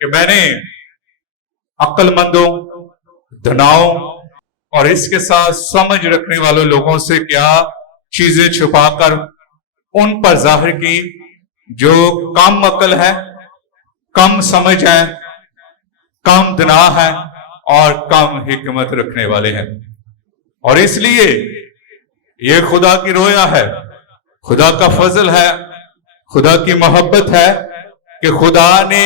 کہ میں نے عقل مندوں، دناؤں اور اس کے ساتھ سمجھ رکھنے والوں لوگوں سے کیا چیزیں چھپا کر ان پر ظاہر کی جو کم عقل ہے، کم سمجھ ہے، کم دنا ہے اور کم حکمت رکھنے والے ہیں۔ اور اس لیے یہ خدا کی رویا ہے، خدا کا فضل ہے، خدا کی محبت ہے کہ خدا نے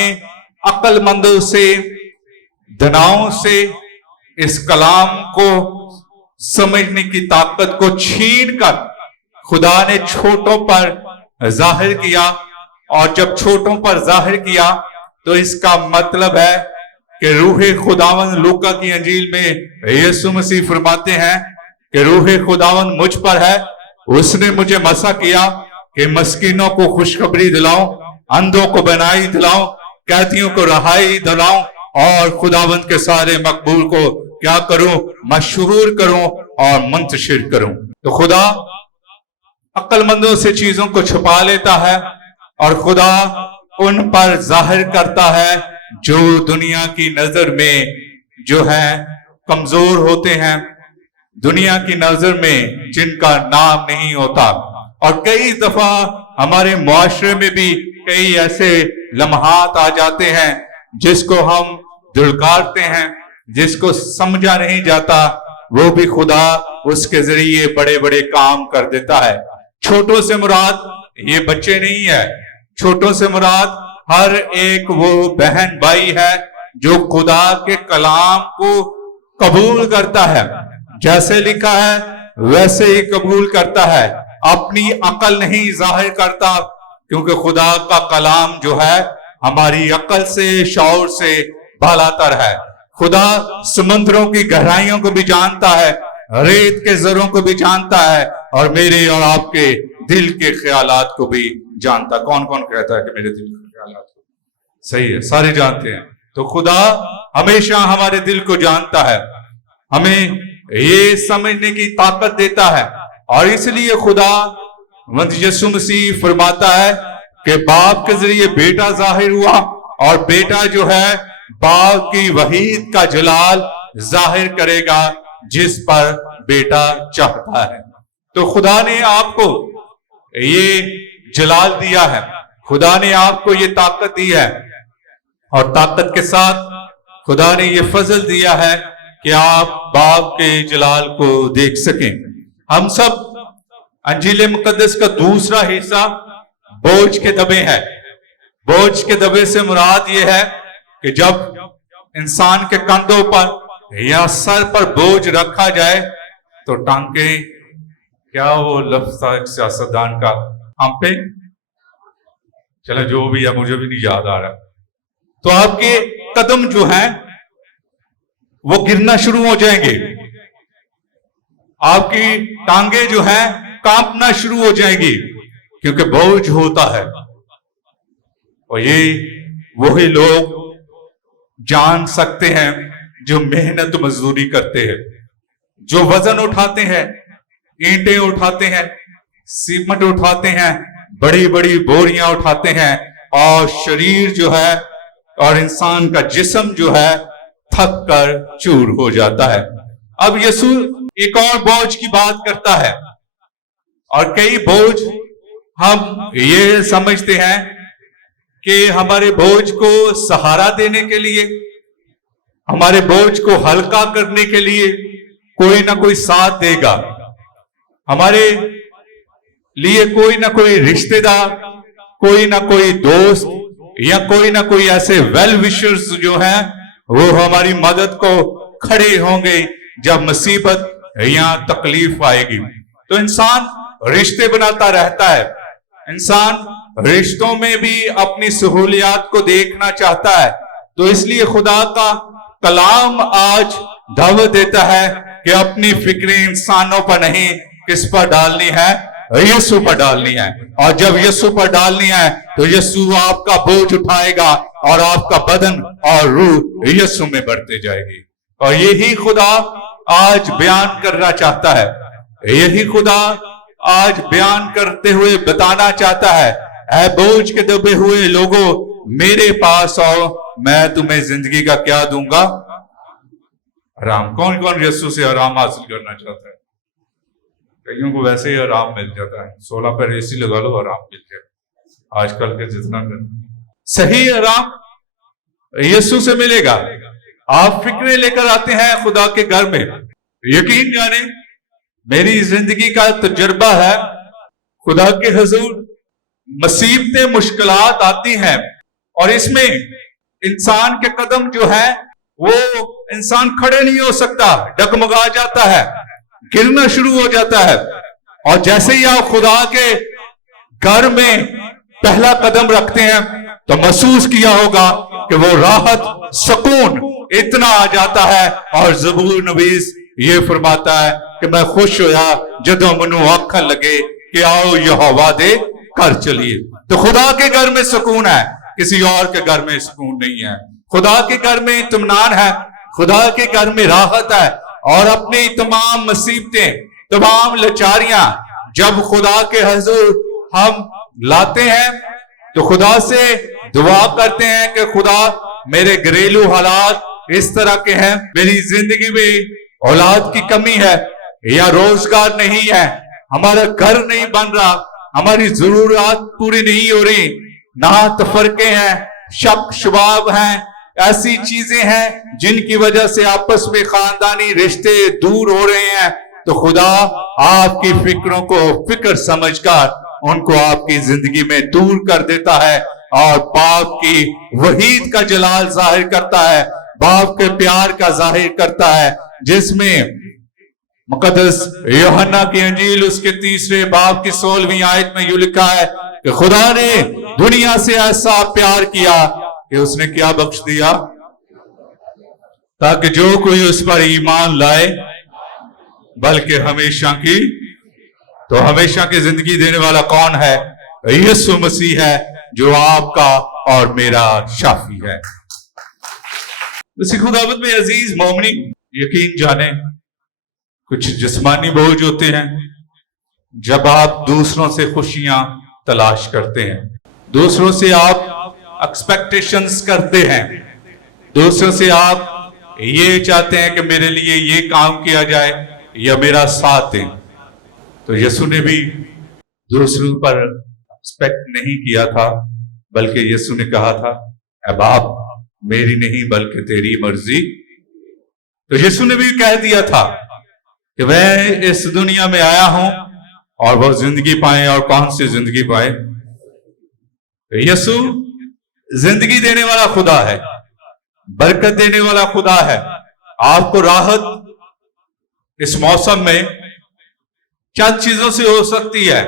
عقل مندوں سے، دناؤں سے اس کلام کو سمجھنے کی طاقت کو چھین کر خدا نے چھوٹوں پر ظاہر کیا، اور جب چھوٹوں پر ظاہر کیا تو اس کا مطلب ہے کہ روح خداوند لوکا کی انجیل میں یسوع مسیح فرماتے ہیں کہ روح خداوند مجھ پر ہے، اس نے مجھے مسا کیا کہ مسکینوں کو خوشخبری دلاؤں، اندھوں کو بینائی دلاؤں، قیدیوں کو رہائی دلاؤں، اور خداوند کے سارے مقبول کو کیا کروں؟ مشہور کروں اور منتشر کروں۔ تو خدا عقل مندوں سے چیزوں کو چھپا لیتا ہے اور خدا ان پر ظاہر کرتا ہے جو دنیا کی نظر میں جو ہے کمزور ہوتے ہیں، دنیا کی نظر میں جن کا نام نہیں ہوتا۔ اور کئی دفعہ ہمارے معاشرے میں بھی کئی ایسے لمحات آ جاتے ہیں جس کو ہم دھڑکارتے ہیں، جس کو سمجھا نہیں جاتا، وہ بھی خدا اس کے ذریعے بڑے بڑے کام کر دیتا ہے۔ چھوٹوں سے مراد یہ بچے نہیں ہے، چھوٹوں سے مراد ہر ایک وہ بہن بھائی ہے جو خدا کے کلام کو قبول کرتا ہے، جیسے لکھا ہے ویسے ہی قبول کرتا ہے، اپنی عقل نہیں ظاہر کرتا، کیونکہ خدا کا کلام جو ہے ہماری عقل سے، شعور سے بالا تر ہے۔ خدا سمندروں کی گہرائیوں کو بھی جانتا ہے، ریت کے ذروں کو بھی جانتا ہے، اور میرے اور آپ کے دل کے خیالات کو بھی جانتا۔ کون کون کہتا ہے کہ میرے دل کے خیالات کو؟ صحیح ہے، سارے جانتے ہیں۔ تو خدا ہمیشہ ہمارے دل کو جانتا ہے، ہمیں یہ سمجھنے کی طاقت دیتا ہے، اور اس لیے خدا یسوع مسیح فرماتا ہے کہ باپ کے ذریعے بیٹا ظاہر ہوا، اور بیٹا جو ہے باپ کی وحید کا جلال ظاہر کرے گا جس پر بیٹا چاہتا ہے۔ تو خدا نے آپ کو یہ جلال دیا ہے، خدا نے آپ کو یہ طاقت دی ہے، اور طاقت کے ساتھ خدا نے یہ فضل دیا ہے کہ آپ باپ کے جلال کو دیکھ سکیں۔ ہم سب انجیل مقدس کا دوسرا حصہ بوجھ کے دبے ہے۔ بوجھ کے دبے سے مراد یہ ہے کہ جب انسان کے کندھوں پر یا سر پر بوجھ رکھا جائے تو ٹانکیں، کیا وہ لفظ تھا ایک سیاستدان کا، ہم پہ چلا جو بھی ہے، مجھے بھی نہیں یاد آ رہا، تو آپ کے قدم جو ہیں وہ گرنا شروع ہو جائیں گے، آپ کی ٹانگیں جو ہیں کانپنا شروع ہو جائیں گی، کیونکہ بوجھ ہوتا ہے۔ اور یہ وہی لوگ جان سکتے ہیں جو محنت مزدوری کرتے ہیں، جو وزن اٹھاتے ہیں، اینٹیں اٹھاتے ہیں، سیمنٹ اٹھاتے ہیں، بڑی بڑی بوریاں اٹھاتے ہیں، اور شریر جو ہے اور انسان کا جسم جو ہے تھک کر چور ہو جاتا ہے۔ اب یسوع ایک اور بوجھ کی بات کرتا ہے، اور کئی بوجھ ہم یہ سمجھتے ہیں کہ ہمارے بوجھ کو سہارا دینے کے لیے، ہمارے بوجھ کو ہلکا کرنے کے لیے کوئی نہ کوئی ساتھ دے گا، ہمارے لیے کوئی نہ کوئی رشتہ دار، کوئی نہ کوئی دوست، یا کوئی نہ کوئی ایسے ویل وشرز جو ہیں وہ ہماری مدد کو کھڑے ہوں گے جب مصیبت یا تکلیف آئے گی۔ تو انسان رشتے بناتا رہتا ہے، انسان رشتوں میں بھی اپنی سہولیات کو دیکھنا چاہتا ہے، تو اس لیے خدا کا کلام آج دعوت دیتا ہے کہ اپنی فکریں انسانوں پر نہیں، کس پر ڈالنی ہے؟ یسوع پر ڈالنی ہے، اور جب یسوع پر ڈالنی ہے تو یسوع آپ کا بوجھ اٹھائے گا، اور آپ کا بدن اور روح یسوع میں بڑھتے جائے گی۔ اور یہی خدا آج بیان کرنا چاہتا ہے، یہی خدا آج بیان کرتے ہوئے بتانا چاہتا ہے، اے بوجھ کے دبے ہوئے لوگوں، میرے پاس آؤ میں تمہیں زندگی کا کیا دوں گا؟ آرام۔ کون کون یسوع سے آرام حاصل کرنا چاہتا ہے؟ کئیوں کو ویسے ہی آرام مل جاتا ہے، 16 پر AC لگا لو آرام مل جائے، آج کل کے جتنا صحیح آرام یسوع سے ملے گا۔ آپ فکریں لے کر آتے ہیں خدا کے گھر میں، یقین جانیں میری زندگی کا تجربہ ہے، خدا کے حضور مصیبتیں مشکلات آتی ہیں اور اس میں انسان کے قدم جو ہے وہ انسان کھڑے نہیں ہو سکتا، ڈگمگا جاتا ہے، گرنا شروع ہو جاتا ہے، اور جیسے ہی آپ خدا کے گھر میں پہلا قدم رکھتے ہیں تو محسوس کیا ہوگا کہ وہ راحت سکون اتنا آ جاتا ہے، اور زبور نویس یہ فرماتا ہے کہ میں خوش ہویا جدوں منو آکھن لگے کہ آؤ یہوہ دے گھر چلیے۔ تو خدا کے گھر میں سکون ہے، کسی اور کے گھر میں سکون نہیں ہے۔ خدا کے گھر میں اطمینان ہے، خدا کے گھر میں راحت ہے، اور اپنی تمام مصیبتیں تمام لاچاریاں جب خدا کے حضور ہم لاتے ہیں تو خدا سے دعا کرتے ہیں کہ خدا میرے گھریلو حالات اس طرح کے ہیں، میری زندگی میں اولاد کی کمی ہے یا روزگار نہیں ہے، ہمارا گھر نہیں بن رہا، ہماری ضرورات پوری نہیں ہو رہی، نہ تفرقے ہیں، شک شباب ہیں، ایسی چیزیں ہیں جن کی وجہ سے آپس میں خاندانی رشتے دور ہو رہے ہیں، تو خدا آپ کی فکروں کو فکر سمجھ کر ان کو آپ کی زندگی میں دور کر دیتا ہے، اور باپ کی وحید کا جلال ظاہر کرتا ہے، باپ کے پیار کا ظاہر کرتا ہے، جس میں مقدس یوحنا کی انجیل اس کے 3 باب کی 16ویں آیت میں یوں لکھا ہے کہ خدا نے دنیا سے ایسا پیار کیا کہ اس نے کیا بخش دیا، تاکہ جو کوئی اس پر ایمان لائے بلکہ ہمیشہ کی، تو ہمیشہ کی زندگی دینے والا کون ہے؟ یسوع مسیح ہے، جو آپ کا اور میرا شافی ہے۔ اسی خداوند میں عزیز مومنین، یقین جانیں کچھ جسمانی بوجھ ہوتے ہیں جب آپ دوسروں سے خوشیاں تلاش کرتے ہیں، دوسروں سے آپ ایکسپیکٹیشنز کرتے ہیں، دوسروں سے آپ یہ چاہتے ہیں کہ میرے لیے یہ کام کیا جائے یا میرا ساتھ دیں۔ تو یسوع نے بھی دوسروں پر ایکسپیکٹ نہیں کیا تھا، بلکہ یسوع نے کہا تھا اے باپ میری نہیں بلکہ تیری مرضی۔ تو یسوع نے بھی کہہ دیا تھا کہ میں اس دنیا میں آیا ہوں اور وہ زندگی پائیں، اور کون سی زندگی پائیں؟ یسوع زندگی دینے والا خدا ہے، برکت دینے والا خدا ہے۔ آپ کو راحت اس موسم میں چند چیزوں سے ہو سکتی ہے،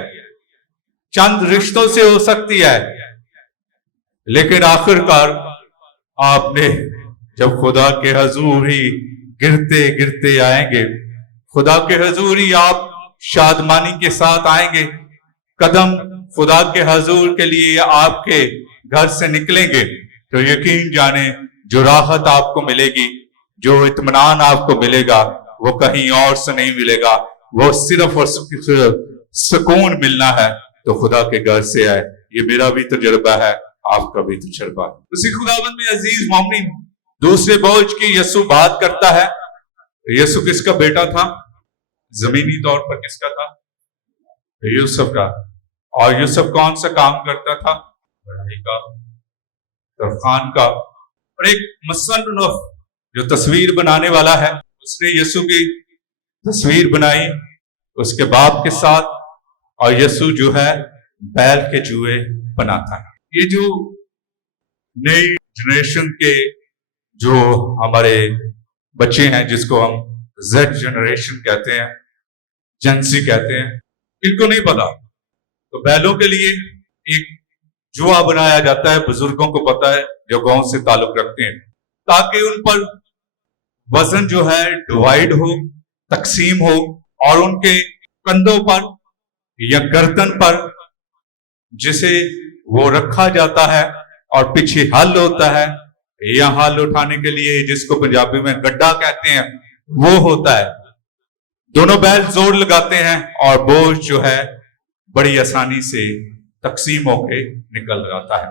چند رشتوں سے ہو سکتی ہے، لیکن آخر کار آپ نے جب خدا کے حضور ہی گرتے گرتے آئیں گے، خدا کے حضور ہی آپ شادمانی کے ساتھ آئیں گے، قدم خدا کے حضور کے لیے آپ کے گھر سے نکلیں گے، تو یقین جانیں جو راحت آپ کو ملے گی، جو اطمینان آپ کو ملے گا، وہ کہیں اور سے نہیں ملے گا، وہ صرف اور صرف سکون ملنا ہے تو خدا کے گھر سے آئے۔ یہ میرا بھی تجربہ ہے، آپ کا بھی تجربہ ہے۔ اسی خداوند میں عزیز مومنین، دوسرے بوجھ کی یسوع بات کرتا ہے۔ یسوع کس کا بیٹا تھا؟ زمینی طور پر کس کا تھا؟ یوسف کا۔ اور یوسف کون سا کام کرتا تھا؟ بڑھائی کا، ترخان کا۔ اور ایک مصنف جو تصویر بنانے والا ہے، اس نے یسوع کی تصویر بنائی اس کے باپ کے ساتھ، اور یسوع جو ہے بیل کے جوئے بناتا ہے۔ یہ جو نئی جنریشن کے جو ہمارے بچے ہیں، جس کو ہم زیڈ جنریشن کہتے ہیں، جنسی کہتے ہیں، ان کو نہیں پتا، تو بیلوں کے لیے ایک جوا بنایا جاتا ہے، بزرگوں کو پتا ہے جو گاؤں سے تعلق رکھتے ہیں، تاکہ ان پر وزن جو ہے ڈیوائیڈ ہو، تقسیم ہو، اور ان کے کندھوں پر یا گردن پر جسے وہ رکھا جاتا ہے اور پیچھے ہل ہوتا ہے، یا ہل اٹھانے کے لیے جس کو پنجابی میں گڈھا کہتے ہیں وہ ہوتا ہے، دونوں بیل زور لگاتے ہیں اور بوجھ جو ہے بڑی آسانی سے تقسیم ہو کے نکل جاتا ہے۔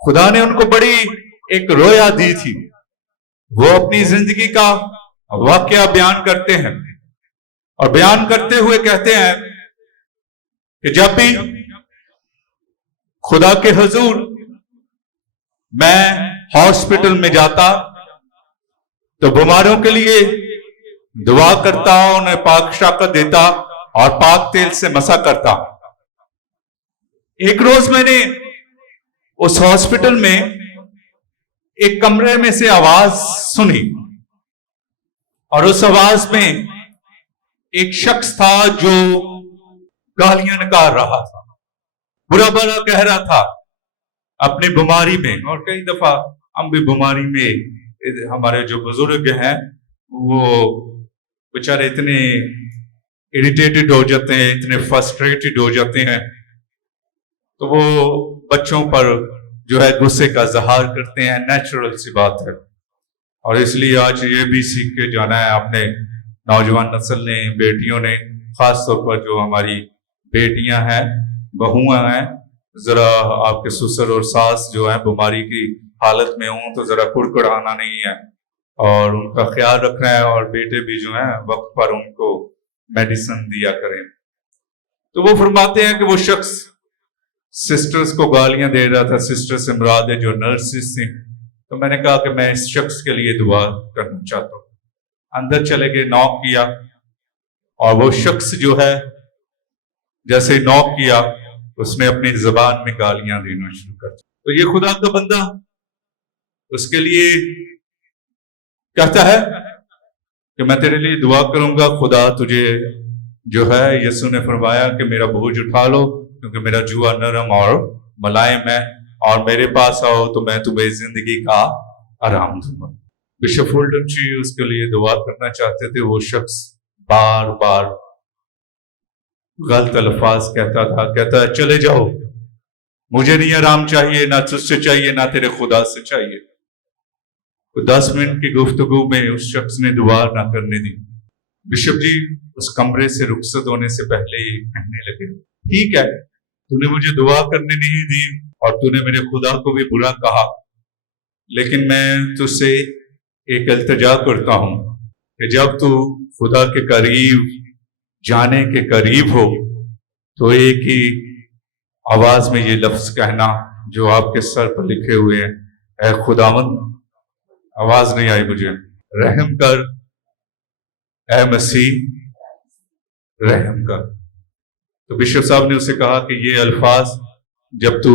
خدا نے ان کو بڑی ایک رویا دی تھی. وہ اپنی زندگی کا واقعہ بیان کرتے ہیں اور بیان کرتے ہوئے کہتے ہیں کہ جب بھی خدا کے حضور میں ہاسپٹل میں جاتا تو بیماروں کے لیے دعا کرتا، انہیں پاک شاکر دیتا اور پاک تیل سے مسا کرتا. ایک روز میں نے اس ہاسپٹل میں ایک کمرے میں سے آواز سنی اور اس آواز میں ایک شخص تھا جو گالیاں نکال رہا تھا، برا بھلا کہہ رہا تھا اپنی بیماری میں. اور کئی دفعہ ہم بھی بیماری میں، ہمارے جو بزرگ ہیں وہ بیچارے اتنے اریٹیٹڈ ہو جاتے ہیں، اتنے فرسٹریٹڈ ہو جاتے ہیں، تو وہ بچوں پر جو ہے غصے کا اظہار کرتے ہیں. نیچرل سی بات ہے. اور اس لیے آج یہ بھی سیکھ کے جانا ہے اپنے نوجوان نسل نے، بیٹیوں نے، خاص طور پر جو ہماری بیٹیاں ہیں، بہویں ہیں، ذرا آپ کے سسر اور ساس جو ہیں بیماری کی حالت میں ہوں تو ذرا کڑکڑانا نہیں ہے اور ان کا خیال رکھنا ہے. اور بیٹے بھی جو ہیں وقت پر ان کو میڈیسن دیا کریں. تو وہ فرماتے ہیں کہ وہ شخص سسٹرز کو گالیاں دے رہا تھا. سسٹر سے مراد ہے جو نرسز تھیں. تو میں نے کہا کہ میں اس شخص کے لیے دعا کرنا چاہتا ہوں. اندر چلے گئے، نوک کیا اور وہ شخص جو ہے جیسے ہی نوک کیا اس نے اپنی زبان میں گالیاں دینا شروع کر دیا. تو یہ خدا کا بندہ اس کے لیے کہتا ہے کہ میں تیرے لیے دعا کروں گا، خدا تجھے جو ہے، یسوع نے فرمایا کہ میرا بوجھ اٹھا لو کیونکہ میرا جوا نرم اور ملائم ہے، اور میرے پاس آؤ تو میں تمہیں زندگی کا آرام دوں گا. بشپ فولٹن جی اس کے لیے دعا کرنا چاہتے تھے. وہ شخص بار بار غلط الفاظ کہتا تھا، کہتا ہے چلے جاؤ، مجھے نہیں آرام چاہیے، نہ تجھ سے چاہیے، نہ تیرے خدا سے چاہیے. تو 10 منٹ کی گفتگو میں اس شخص نے دعا نہ کرنے دی. بشپ جی اس کمرے سے رخصت ہونے سے پہلے ہی کہنے لگے، ٹھیک ہے، تو نے مجھے دعا کرنے نہیں دی اور تو نے میرے خدا کو بھی برا کہا، لیکن میں تجھ سے ایک التجا کرتا ہوں کہ جب تو خدا کے قریب جانے کے قریب ہو تو ایک ہی آواز میں یہ لفظ کہنا جو آپ کے سر پر لکھے ہوئے ہیں، اے خداوند، آواز نہیں آئی مجھے، رحم کر، اے مسیح رحم کر. تو بشپ صاحب نے اسے کہا کہ یہ الفاظ جب تو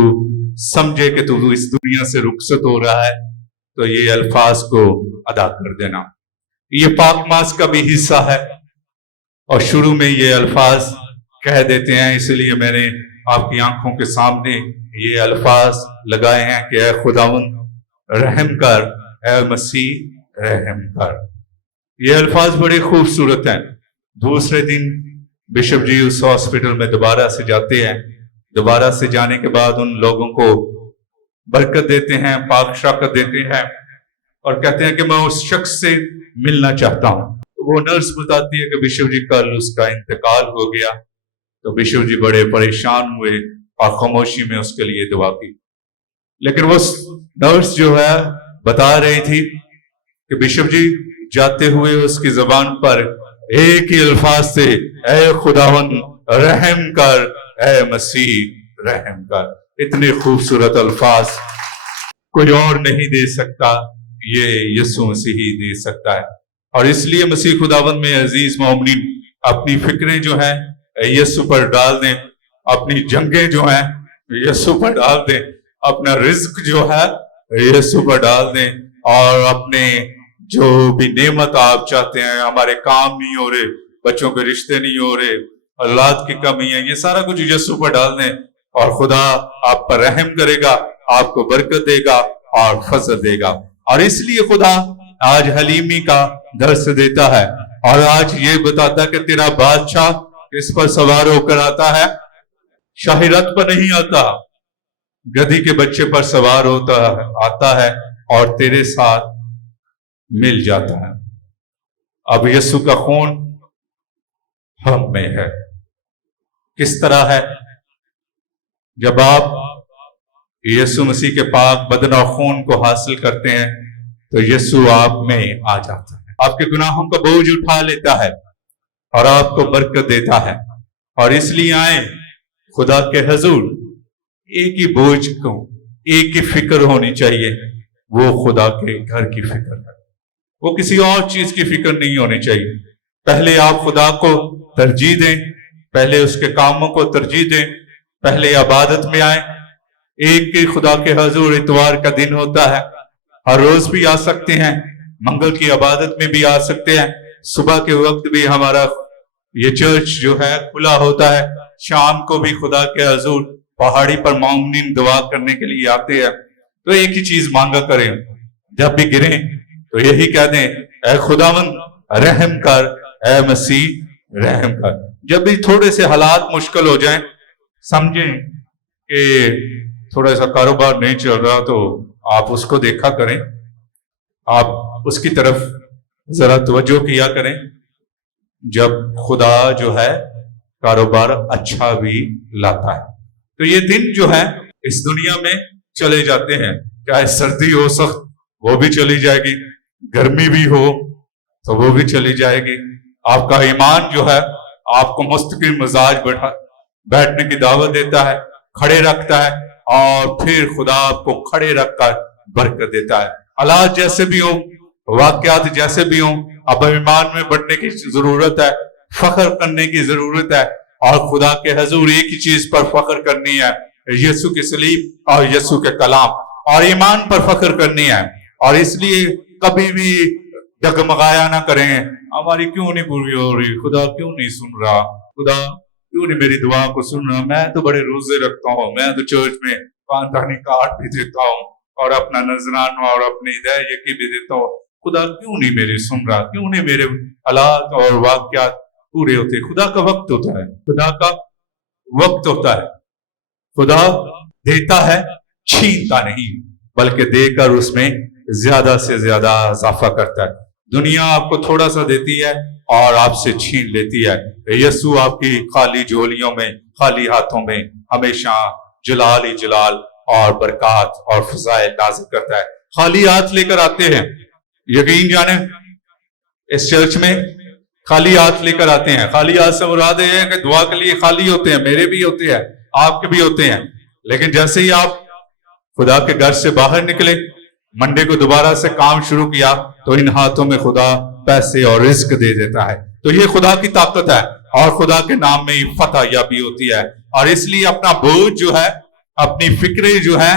سمجھے کہ تو اس دنیا سے رخصت ہو رہا ہے تو یہ الفاظ کو ادا کر دینا. یہ پاک ماس کا بھی حصہ ہے اور شروع میں یہ الفاظ کہہ دیتے ہیں، اس لیے میں نے آپ کی آنکھوں کے سامنے یہ الفاظ لگائے ہیں کہ اے خداوند رحم کر، اے مسیح رحم کر. یہ الفاظ بڑے خوبصورت ہیں. دوسرے دن بشپ جی اس ہاسپٹل میں دوبارہ سے جاتے ہیں. دوبارہ سے جانے کے بعد ان لوگوں کو برکت دیتے ہیں، پاک شاکر دیتے ہیں اور کہتے ہیں کہ میں اس شخص سے ملنا چاہتا ہوں. وہ نرس بتاتی ہے کہ بشپ جی کل اس کا انتقال ہو گیا. تو بشپ جی بڑے پریشان ہوئے اور خاموشی میں اس کے لیے دعا کی. لیکن وہ نرس جو ہے بتا رہی تھی کہ بشپ جی جاتے ہوئے اس کی زبان پر ایک ہی الفاظ تھے، اے خداوند رحم کر، اے مسیح رحم کر. اتنے خوبصورت الفاظ کوئی اور نہیں دے سکتا، یہ یسوع مسیح ہی دے سکتا ہے. اور اس لیے مسیح خداوند میں عزیز مومنین اپنی فکریں جو ہیں یسوع پر ڈال دیں، اپنی جنگیں جو ہیں یسوع پر ڈال دیں، اپنا رزق جو ہے یسوع پر ڈال دیں، اور اپنے جو بھی نعمت آپ چاہتے ہیں، ہمارے کام نہیں ہو رہے، بچوں کے رشتے نہیں ہو رہے، اولاد کی کمی ہے، یہ سارا کچھ یسوع پر ڈال دیں اور خدا آپ پر رحم کرے گا، آپ کو برکت دے گا اور فضل دے گا. اور اس لیے خدا آج حلیمی کا درس دیتا ہے اور آج یہ بتاتا ہے کہ تیرا بادشاہ اس پر سوار ہو کر آتا ہے، شاہی رتھ پر نہیں آتا، گدھی کے بچے پر سوار آتا ہے اور تیرے ساتھ مل جاتا ہے. اب یسوع کا خون ہم میں ہے. کس طرح ہے؟ جب آپ یسوع مسیح کے پاک بدن اور خون کو حاصل کرتے ہیں تو یسوع آپ میں آ جاتا ہے، آپ کے گناہوں کا بوجھ اٹھا لیتا ہے اور آپ کو برکت دیتا ہے۔ اور اس لیے آئیں خدا کے حضور، ایک ہی بوجھ کو، ایک ہی فکر ہونی چاہیے، وہ خدا کے گھر کی فکر ہے، وہ کسی اور چیز کی فکر نہیں ہونی چاہیے۔ پہلے آپ خدا کو ترجیح دیں، پہلے اس کے کاموں کو ترجیح دیں، پہلے عبادت میں آئیں۔ ایک ہی خدا کے حضور اتوار کا دن ہوتا ہے، ہر روز بھی آ سکتے ہیں، منگل کی عبادت میں بھی آ سکتے ہیں، صبح کے وقت بھی ہمارا یہ چرچ جو ہے کھلا ہوتا ہے، شام کو بھی خدا کے حضور پہاڑی پر مومنین دعا کرنے کے لیے آتے ہیں۔ تو ایک ہی چیز مانگا کریں، جب بھی گریں تو یہی کہہ دیں، اے خداوند رحم کر، اے مسیح رحم کر۔ جب بھی تھوڑے سے حالات مشکل ہو جائیں، سمجھیں کہ تھوڑا سا کاروبار نہیں چل رہا، تو آپ اس کو دیکھا کریں، آپ اس کی طرف ذرا توجہ کیا کریں۔ جب خدا جو ہے کاروبار اچھا بھی لاتا ہے، تو یہ دن جو ہے اس دنیا میں چلے جاتے ہیں، چاہے سردی ہو سخت وہ بھی چلی جائے گی، گرمی بھی ہو تو وہ بھی چلی جائے گی۔ آپ کا ایمان جو ہے آپ کو مستقل مزاج بیٹھنے کی دعوت دیتا ہے، کھڑے رکھتا ہے، اور پھر خدا آپ کو کھڑے رکھ کر برکت دیتا ہے۔ حالات جیسے بھی ہوں، واقعات جیسے بھی ہوں، اب ایمان میں بڑھنے کی ضرورت ہے، فخر کرنے کی ضرورت ہے، اور خدا کے حضور ایک ہی چیز پر فخر کرنی ہے، یسوع کے صلیب اور یسوع کے کلام اور ایمان پر فخر کرنی ہے۔ اور اس لیے کبھی بھی ڈگمگایا نہ کریں، ہماری کیوں نہیں پوری ہو رہی، خدا کیوں نہیں سن رہا، خدا کیوں نہیں میری دعا کو سن رہا، میں تو بڑے روزے رکھتا ہوں، میں تو چرچ میں پانتانی کارڈ بھی دیتا ہوں اور اپنا نذرانہ اور اپنی ہدایت یقین بھی دیتا ہوں، خدا کیوں نہیں میری سن رہا، کیوں نہیں میرے حالات اور واقعات پورے ہوتے۔ خدا کا وقت ہوتا ہے، خدا کا وقت ہوتا ہے، خدا دیتا ہے، چھینتا نہیں، بلکہ دے کر اس میں زیادہ سے زیادہ اضافہ کرتا ہے۔ دنیا آپ کو تھوڑا سا دیتی ہے اور آپ سے چھین لیتی ہے، یسوع آپ کی خالی جھولیوں میں، خالی ہاتھوں میں ہمیشہ جلال ہی جلال اور برکات اور فضائل نازل کرتا ہے۔ خالی ہاتھ لے کر آتے ہیں، یقین جانیں اس چرچ میں خالی ہاتھ لے کر آتے ہیں۔ خالی ہاتھ سے مراد یہ ہے کہ دعا کے لیے خالی ہوتے ہیں، میرے بھی ہوتے ہیں، آپ کے بھی ہوتے ہیں، لیکن جیسے ہی آپ خدا کے گھر سے باہر نکلے، منڈے کو دوبارہ سے کام شروع کیا، تو ان ہاتھوں میں خدا پیسے اور رزق دے دیتا ہے۔ تو یہ خدا کی طاقت ہے، اور خدا کے نام میں فتح یابی ہوتی ہے۔ اور اس لیے اپنا بوجھ جو ہے، اپنی فکریں جو ہے،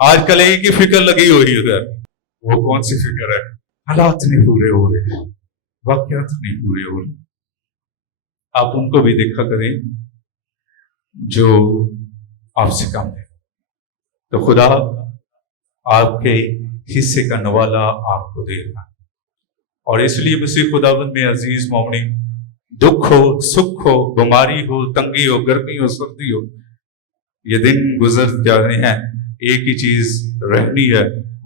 آج کل ایک ہی فکر لگی ہوئی ہے، وہ کون سی فکر ہے؟ حالات نہیں پورے ہو رہے، واقعات نہیں پورے ہو رہے، آپ ان کو بھی دیکھا کریں جو آپ سے کم ہے، تو خدا آپ کے حصے کا نوالا آپ کو دے گا۔ اور اس لیے مسیح خداوند میں عزیز مومنین، دکھ ہو، سکھ ہو، بیماری ہو، تنگی ہو، گرمی ہو، سردی ہو، یہ دن گزر جانے ہیں، ایک ہی چیز رہنی ہے،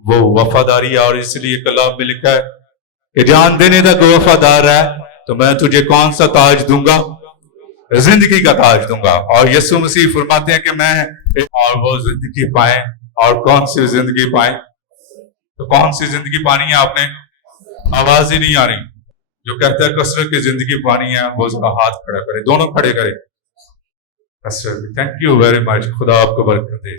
وہ وفاداری ہے۔ اور اس لیے کلام میں لکھا ہے کہ جان دینے تک وفادار ہے تو میں تجھے کون سا تاج دوں گا؟ زندگی کا تاج دوں گا۔ اور یسوع مسیح فرماتے ہیں کہ میں اور وہ زندگی پائیں، اور کون سی زندگی پائیں؟ تو کون سی زندگی پانی ہے؟ آپ نے آواز ہی نہیں آ رہی۔ جو کہتا ہے کثرت کی زندگی پانی ہے، وہ ذرا ہاتھ کھڑا کرے، دونوں کھڑے کرے۔ کثرت، تھینک یو ویری مچ، خدا آپ کو برکت دے۔